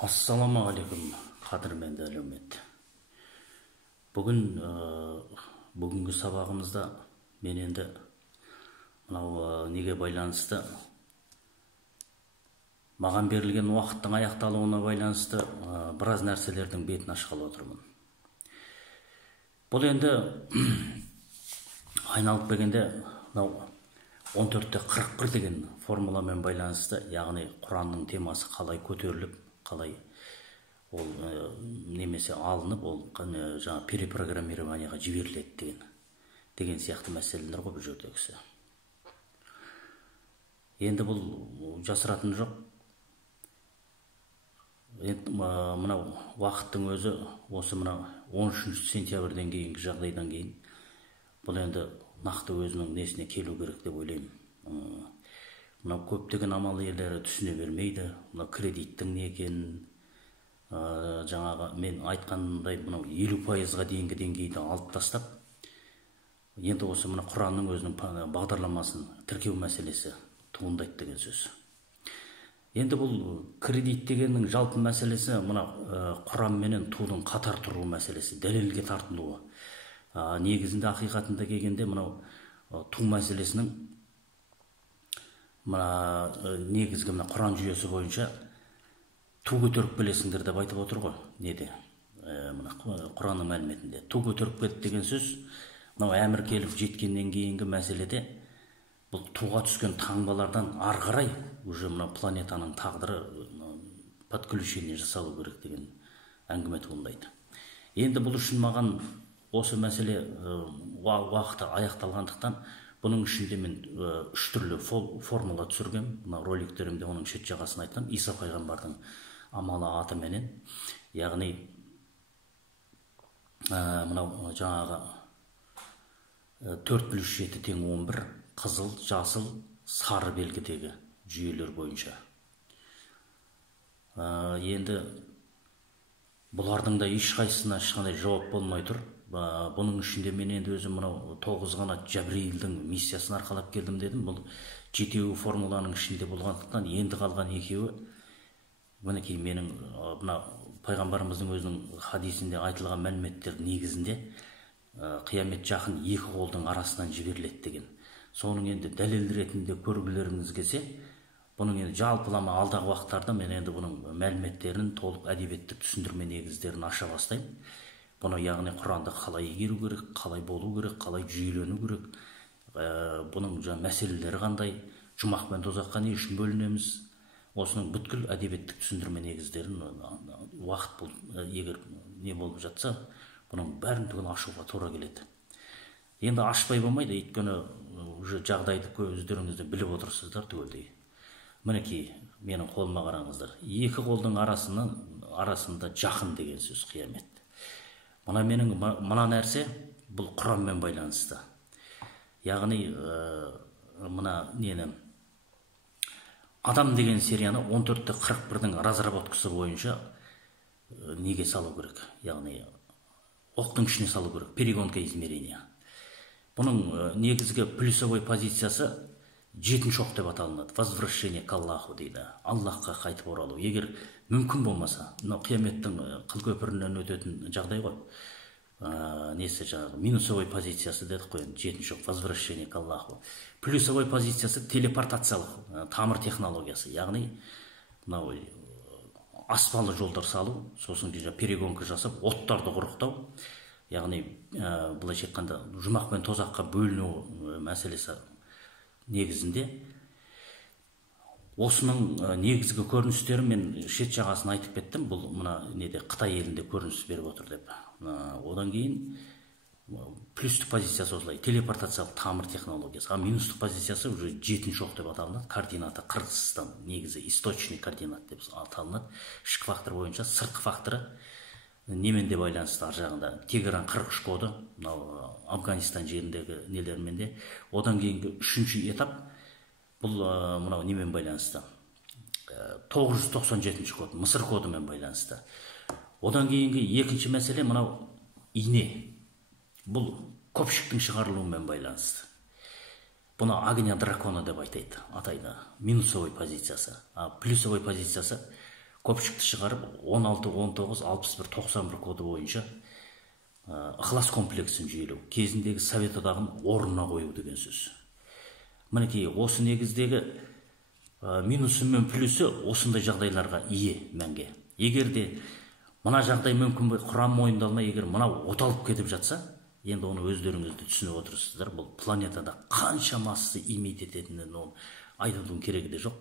Ассаламағалейкум, қадірменді әлеумет. Бүгінгі сабағымызда мен енді мынау неге байланысты, маған берілген уақыттың аяқталуына байланысты біраз нәрселердің бетін ашқалы отырмын. Бұл енді айналып келгенде мынау 14-41 деген формуламен байланысты, яғни Құранның темасы қалай көтеріліп, қалай ол немесе алынып, ол жаңа перепрограммированияға жіберіледі деген сияқты мәселелер ғой бұл жердегісі. Енді бұл жасыратын жоқ. Мынау уақыттың өзі осы мынау 13 сентябрьден кейінгі жағдайдан кейін бұл енді нақты өзінің несіне келу керек деп ойлаймын. Мынау көптеген амал иелері түсіне бермейді. Мынау кредиттің не екенін, жаңағы мен айтқандай мынау 50%-ға дейінгі деңгейді алып тастап, енді осы мына Құранның өзінің бағдарламасын тіркеу мәселесі туындайды деген сөз. Енді бұл кредит дегеннің жалпы мәселесі мына Құран менен тудың қатар тұру мәселесі, дәлелге тартылуы. Негізінде ақиқатында келгенде мынау ту мәселесінің негізгі Құран жүйесі бойынша ту көтеріп келесіңдер деп айтып отыр ғой, неде? Құранның мәліметінде. Ту көтеріп келді деген сөз, мынау әмір келіп жеткеннен кейінгі мәселеде бұл туға түскен таңбалардан ары қарай уже мына планетаның тағдыры подключение жасалу керек деген әңгіме туындайды. Енді бұл үшін маған осы мәселе уақыты аяқталғандықтан, бұның ішінде мен 3 түрлі формула түсіргем. Мына роликтерімде оның шет жағасын айтқан Иса пайғамбардың амалы атыменен, яғни мынау жаңағы 4+7 тең 11 қызыл, жасыл, сары белгідегі жүйелер бойынша. Енді бұлардың да ешқайсысына ешқандай жауап болмай тұр. Бұның ішінде мен енді өзім мынау 9 қанат Жәбірейілдің миссиясын арқалап келдім дедім. Бұл 7 формуланың ішінде болғандықтан, енді қалған 2-і мінекей менің мына пайғамбарымыздың өзінің хадисінде айтылған мәліметтер негізінде қиямет жақын 2 қолдың арасынан жіберіледі деген. Соның енді дәлел ретінде көргілеріңіз келсе, бұның енді жалпылама алдағы уақыттарда мен енді бұның мәліметтерін толық әдебиеттік түсіндірме негіздерін аша бастаймын. Бұны яғни Құранды қалай игеру керек, қалай болу керек, қалай жүйелену керек, бұның мәселелері қандай, жұмақ пен тозаққа не үшін бөлінеміз, осының бүткіл әдебиеттік түсіндірме негіздерін уақыт бұл егер не болып жатса, бұның бәрін түгел ашуға тура келеді. Енді ашпай болмайды, өйткені уже жағдайды өздеріңізді біліп отырсыздар түгелдей. Мінекей менің қолыма қараңыздар. 2 қолдың арасында жақын деген сөз қиямет. Мына нәрсе бұл Құранмен байланысты. Яғни мына нені адам деген серияны 14-41-дің разработкасы бойынша неге салу керек? Яғни оқтың ішіне салу керек. Перегонка измерения. Бұның негізгі плюсовой позициясы 7-ші оқ деп аталынады. Возвращение к Аллаху дейді. Аллахқа қайтып оралу. Егер мүмкін болмаса, мынау қияметтің қыл көпірінен өтетін жағдай ғой. Несі жаңағы минусовой позициясы дедік қой, 7-ші оқ, возвращение к Аллаху. Плюсовой позициясы телепортациялық тамыр технологиясы. Яғни мынау аспалы жолдар салу, сосын перегонка жасап, оттарды құрықтау. Яғни былайша айтқанда жұмақ пен тозаққа бөліну мәселесі негізінде. Осының негізгі көріністері мен шет жағасын айтып кеттім. Бұл мына неде Қытай елінде көрініс беріп отыр деп. Одан кейін плюстік позициясы осылай, телепортациялық тамыр технологиясы. Минустық позициясы уже 7-ші оқ деп аталынады. Координаты Қырғызстан, негізі источный координат деп аталынады. Ішкі фактор бойынша сыртқы факторы немен де байланысты ар жағында. Тегеран 43 коды, Афганистан жеріндегі нелермен де. Одан кейінгі 3-ші этап бұл мынау немен байланысты. 997-ші код, Мысыр кодымен байланысты. Одан кейінгі 2-ші мәселе мынау ине. Бұл көпшіктің шығарылуымен байланысты. Бұны огня дракона деп атайды. Минусовой позициясы. Плюсовой позициясы көпшікті шығарып 16, 19, 61, 91 коды бойынша ықылас комплексін жүйелеу, кезіндегі Совет одағын орнына қою деген сөз. Мінекей осы негіздегі минусы мен плюсы осындай жағдайларға ие мәнге. Егер де мына жағдай мүмкін құрам мойындалмай, егер мынау оталып кетіп жатса, енді оны өздеріңізді түсініп отырсыздар. Бұл планетада қаншамасы имит ететінін оны айтудың керегі де жоқ.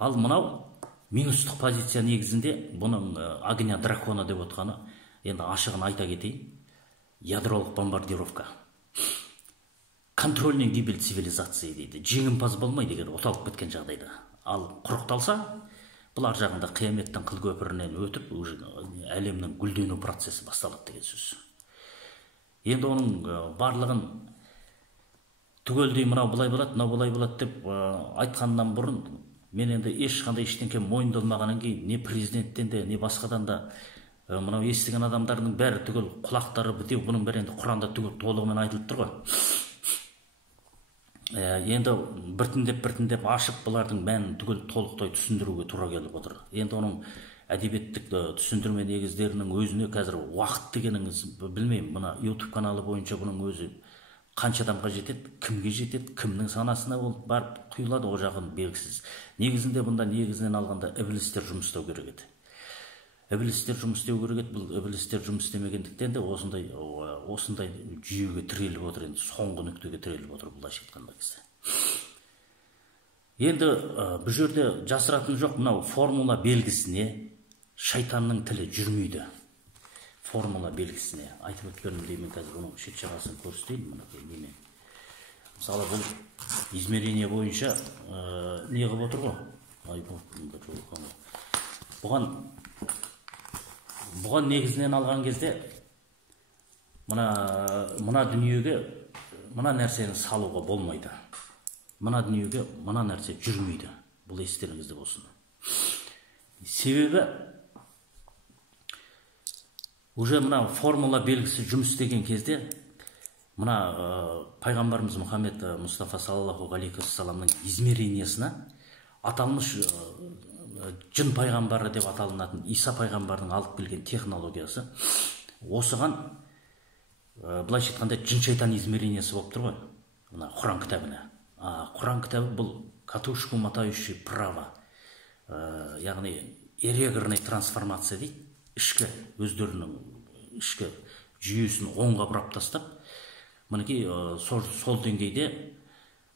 Ал мынау минустық позиция негізінде бұның огня дракона деп отқаны, енді ашығын айта кетейін, ядролық бомбардировка. Контрольный гибель цивилизации дейді. Жеңімпаз болмайды егер оталып кеткен жағдайда. Ал құрықталса, бұл ар жағында қияметтің қыл көпірінен өтіп, әлемнің гүлдену процесі басталады деген сөз. Енді оның барлығын түгелдей мынау былай болады, мынау былай болады деп айтқаннан бұрын, мен енді ешқандай ештеңке мойындалмағаннан кейін не президенттен де, не басқадан да мынау естіген адамдардың бәрі түгел құлақтары бітеу, бұның бәрі енді Құранда түгел толығымен айтылып тұр ғой. Енді біртіндеп ашып бұлардың мәнін түгел толықтай түсіндіруге тура келіп отыр. Енді оның әдебиеттік түсіндірме негіздерінің өзіне қазір уақыт дегеніңіз білмеймін. Мына YouTube каналы бойынша бұның өзі қанша адамға жетеді, кімге жетеді, кімнің санасына ол барып құйылады, о жағын белгісіз. Негізінде бұнда негізінен алғанда іблістер жұмыс істеу керек еді. Іблістер жұмыс істеу керек еді. Бұл іблістер жұмыс істемегендіктен де осындай жүйеге тіреліп отыр, енді соңғы нүктеге тіреліп отыр былайша айтқан кезде. Енді бұл жерде жасыратын жоқ, мынау формула белгісіне шайтанның тілі жүрмейді. Формула белгісіне айтып өткенімдей, мен қазір оның шет жағасын көрсетейін. Мысалы, бұл измерение бойынша не қылып отыр ғой? Бұған негізінен алған кезде мына дүниеге мына нәрсені салуға болмайды. Мына дүниеге мына нәрсе жүрмейді. Бұл естеріңізде болсын. Себебі уже мына формула белгісі жұмыс істеген кезде мына пайғамбарымыз Мұхаммед Мұстафа саллаллаху алейхи вассаламның измерениесіне аталмыш жын пайғамбары деп аталынатын Иса пайғамбардың алып келген технологиясы осыған былайша айтқанда жын шайтан измерениесі болып тұр ғой, мына Құран кітабына. Құран кітабы бұл катушку мотающий право, яғни эгрегорный трансформация дейді. Ішкі өздерінің ішкі жүйесін оңға бұрап тастап, мінекей сол деңгейде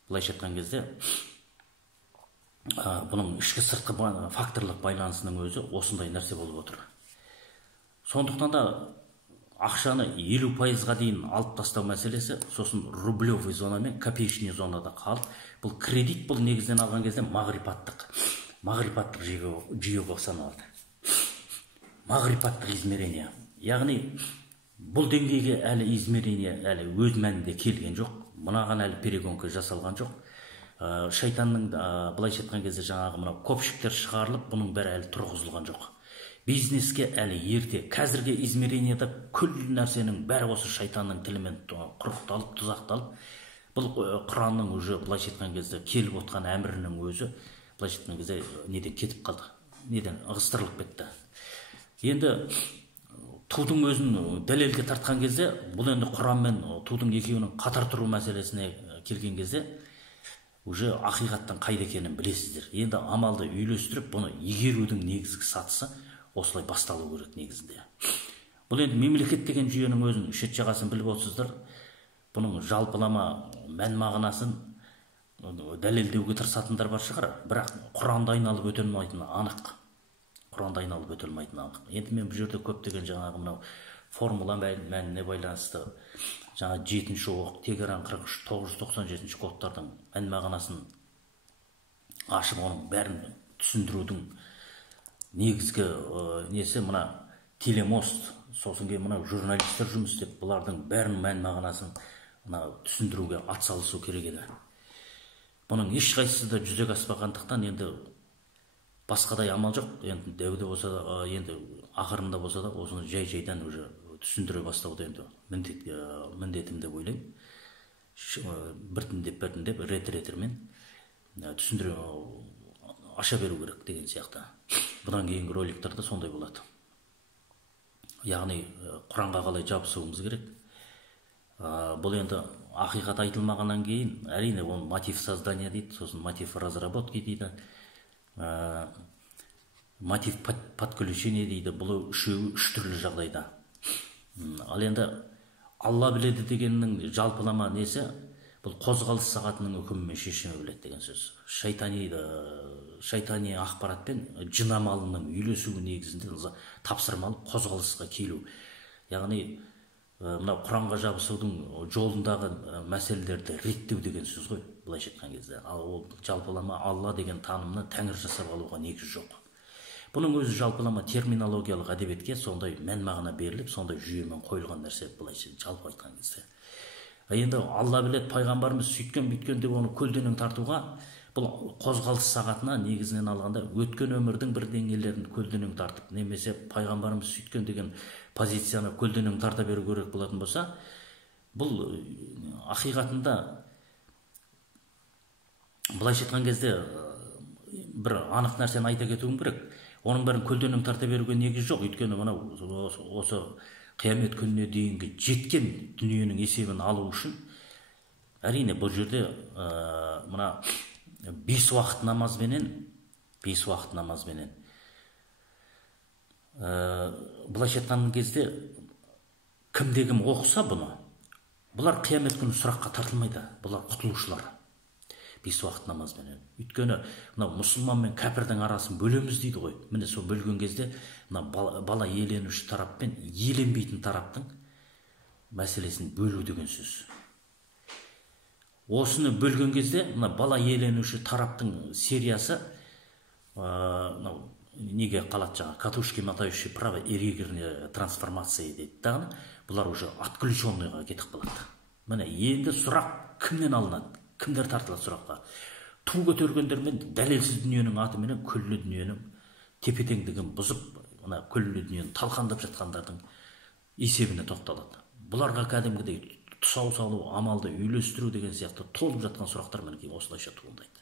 былайша айтқан кезде бұның ішкі сыртқы факторлық байланысының өзі осындай нәрсе болып отыр. Сондықтан да ақшаны 50%-ға дейін алып тастау мәселесі, сосын рублевый зона мен копеечный зонада қалып, бұл кредит, бұл негізден алған кезде мағрипаттық жүйе болып саналады. Мағрипаттық измерение. Яғни бұл деңгейге әлі измерение әлі өз мәнінде келген жоқ. Мынаған әлі перегонка жасалған жоқ. Шайтанның былайша айтқан кезде жаңағы мынау көпшіктер шығарылып, бұның бәрі әлі тұрғызылған жоқ. Бизнеске әлі ерте. Қазіргі измерениеда күллі нәрсенің бәрі осы шайтанның тілімен құрықталып, тұзақталып, бұл Құранның уже былайша айтқан кезде келіп отқан әмірінің өзі былайша айтқан кезде неден кетіп қалды. Неден ығыстырылып кетті. Енді тудың өзін дәлелге тартқан кезде, бұл енді Құран мен тудың екеуінің қатар тұру мәселесіне келген кезде, уже ақиқаттың қайда екенін білесіздер. Енді амалды үйлестіріп, бұны игерудің негізгі сатысы осылай басталу керек негізінде. Бұл енді мемлекет деген жүйенің өзін шет жағасын біліп отырсыздар. Бұның жалпылама мән мағынасын дәлелдеуге тырысатындар бар шығар, бірақ Құранды айналып өте алмайтыны анық. Құранды айналып өте алмайтыны анық. Енді мен бұл жерде көптеген жаңағы мынау формула мәніне байланысты жаңа 7-ші оқ, Тегеран 43, 997 кодтардың мән мағынасын ашып, оның бәрін түсіндірудің негізгі несі мына телемост, сосын кейін мына журналистер жұмыс істеп, бұлардың бәрін мән мағынасын түсіндіруге атсалысу керек еді. Бұның ешқайсысы да жүзеге аспағандықтан енді басқадай амал жоқ. Енді дәуде болса да, енді ақырында болса да, осыны жай-жайдан уже түсіндіре бастауды енді міндетім деп ойлаймын. Біртіндеп, рет-ретірмен түсіндіре аша беру керек деген сияқты. Бұдан кейінгі роликтарда сондай болады. Яғни Құранға қалай жабысуымыз керек. Бұл енді ақиқат айтылмағаннан кейін, әрине оны мотив создания дейді, сосын мотив разработки дейді, мотив подключения дейді. Бұл үшеуі үш түрлі жағдайда. Ал енді Алла біледі дегеннің жалпылама несі, бұл қозғалыс сағатының үкімімен шешімі біледі деген сөз. Шайтани ақпаратпен жын амалының үйлесуі негізінде тапсырмалы қозғалысқа келу. Яғни мына Құранға жабысудың жолындағы мәселелерді реттеу деген сөз ғой, былайша айтқан кезде. Ал ол жалпылама Алла деген танымны тәңір жасап алуға негіз жоқ. Бұның өзі жалпылама терминологиялық әдебиетке сондай мән мағына беріліп, сондай жүйемен қойылған нәрсе, былайша жалпы айтқан кезде. Енді Алла білет, пайғамбарымыз сөйткен бүйткен деп оны көлденең тартуға, бұл қозғалыс сағатына негізінен алғанда өткен өмірдің бір деңгейлерін көлденең тартып, немесе пайғамбарымыз сөйткен деген позицияны көлденең тарта беру керек болатын болса, бұл ақиқатында былайша айтқан кезде бір анық нәрсені айта кетуім керек. Оның бәрін көлденең тарта беруге негіз жоқ. Өйткені осы қиямет күніне дейінгі жеткен дүниенің есебін алу үшін, әрине бұл жерде мына 5 уақыт намазбенен былайша айтқан кезде кімде кім оқыса бұны, бұлар қиямет күні сұраққа тартылмайды. Бұлар құтылушылар. 5 уақыт намазбенен. Өйткені мынау мұсылман мен кәпірдің арасын бөлеміз дейді ғой. Міне сол бөлген кезде бала еленуші тарап пен еленбейтін тараптың мәселесін бөлу деген сөз. Осыны бөлген кезде мына бала еленуші тараптың сериясы неге қалады жаңа катушки мотающие право и регерные трансформации дейді. Бұлар уже отключенныйға кетіп қалады. Міне енді сұрақ кімнен алынады? Кімдер тартылады сұраққа? Ту көтергендермен дәлелсіз дүниенің атыменен күллі дүниенің тепе-теңдігін бұзып, күллі дүниені талқандап жатқандардың есебіне тоқталады. Бұларға кәдімгідей тұсау салу, амалды үйлестіру деген сияқты толып жатқан сұрақтар мінекей осылайша туындайды.